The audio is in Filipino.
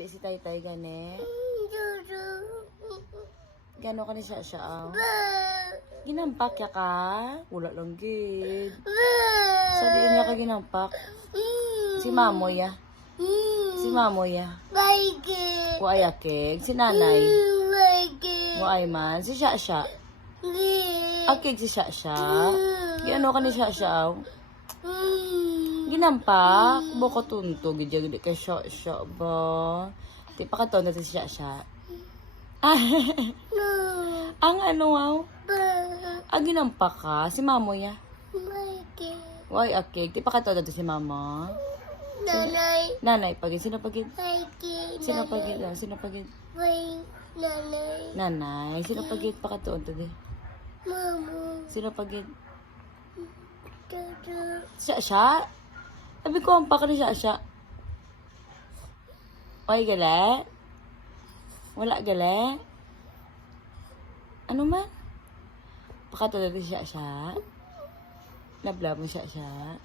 bibi si Taytay gani. Gano ka ni siya siya. Ginampak ya ka? Wala lang gid. Sabihin niya ka ginampak. Si Mamoy ya. Si Mamoy ya. Wa ayakig. Si Nanay. Wa ay man. Si siya siya. Akig si siya siya. Gano ka ni siya siya. Ginampak. Boko tunto. Gidya ka siya siya ba. Di pa ka to na si siya siya. Ang ano wow? Ginampak ka? Si Mamoy ya? Why akig? Di pa ka to na si Mama? Nanay. Nanay pagin. Sino pagin? Sino Nanay. pagin? Sino pagin? Nanay. Nanay. Sino pagin pa ka to na Mama. Sino pagin? Dada. Siya siya? Sabi ko, ang paka na siya siya. Oy, gala? Wala gala? Ano man? Pakatulad siya siya? Lablab mo siya siya?